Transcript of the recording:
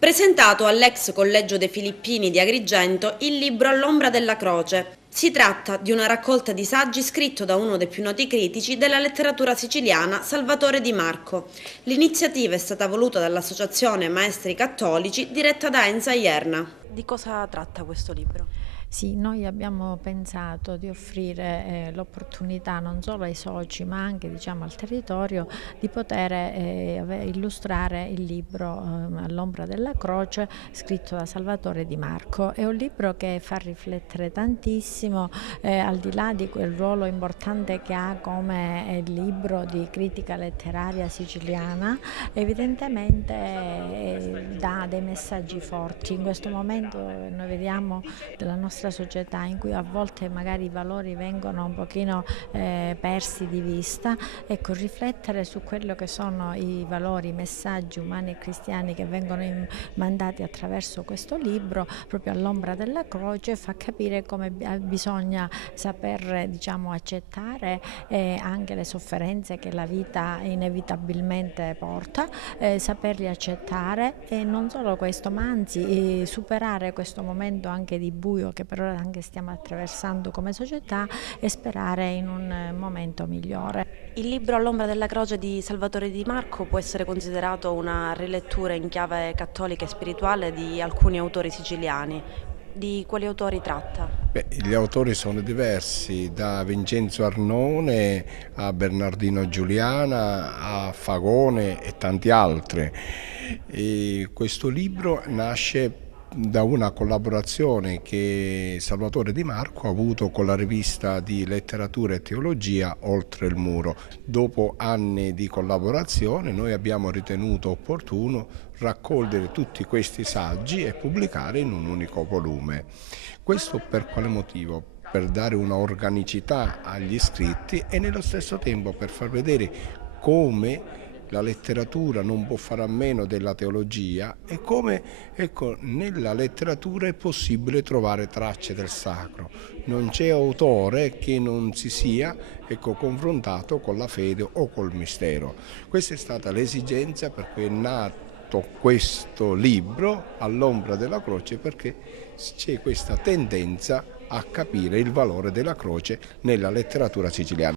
Presentato all'ex Collegio dei Filippini di Agrigento il libro All'ombra della croce. Si tratta di una raccolta di saggi scritto da uno dei più noti critici della letteratura siciliana, Salvatore Di Marco. L'iniziativa è stata voluta dall'Associazione Maestri Cattolici diretta da Enza Ierna. Di cosa tratta questo libro? Sì, noi abbiamo pensato di offrire l'opportunità non solo ai soci ma anche al territorio di poter illustrare il libro All'ombra della croce scritto da Salvatore Di Marco. È un libro che fa riflettere tantissimo al di là di quel ruolo importante che ha come libro di critica letteraria siciliana, evidentemente dà dei messaggi forti. In questo momento noi vediamo della nostra società in cui a volte magari i valori vengono un pochino persi di vista. Ecco, riflettere su quello che sono i valori, i messaggi umani e cristiani che vengono mandati attraverso questo libro, proprio all'ombra della croce, fa capire come bisogna saper accettare anche le sofferenze che la vita inevitabilmente porta, saperli accettare e non solo questo, ma anzi superare questo momento anche di buio che per ora anche stiamo attraversando come società e sperare in un momento migliore. Il libro All'ombra della croce di Salvatore Di Marco può essere considerato una rilettura in chiave cattolica e spirituale di alcuni autori siciliani. Di quali autori tratta? Gli autori sono diversi, da Vincenzo Arnone a Bernardino Giuliana a Fagone e tanti altri. E questo libro nasce da una collaborazione che Salvatore Di Marco ha avuto con la rivista di letteratura e teologia Oltre il Muro. Dopo anni di collaborazione noi abbiamo ritenuto opportuno raccogliere tutti questi saggi e pubblicare in un unico volume. Questo per quale motivo? Per dare una organicità agli scritti e nello stesso tempo per far vedere come la letteratura non può fare a meno della teologia e come nella letteratura è possibile trovare tracce del sacro. Non c'è autore che non si sia confrontato con la fede o col mistero. Questa è stata l'esigenza per cui è nato questo libro All'ombra della croce, perché c'è questa tendenza a capire il valore della croce nella letteratura siciliana.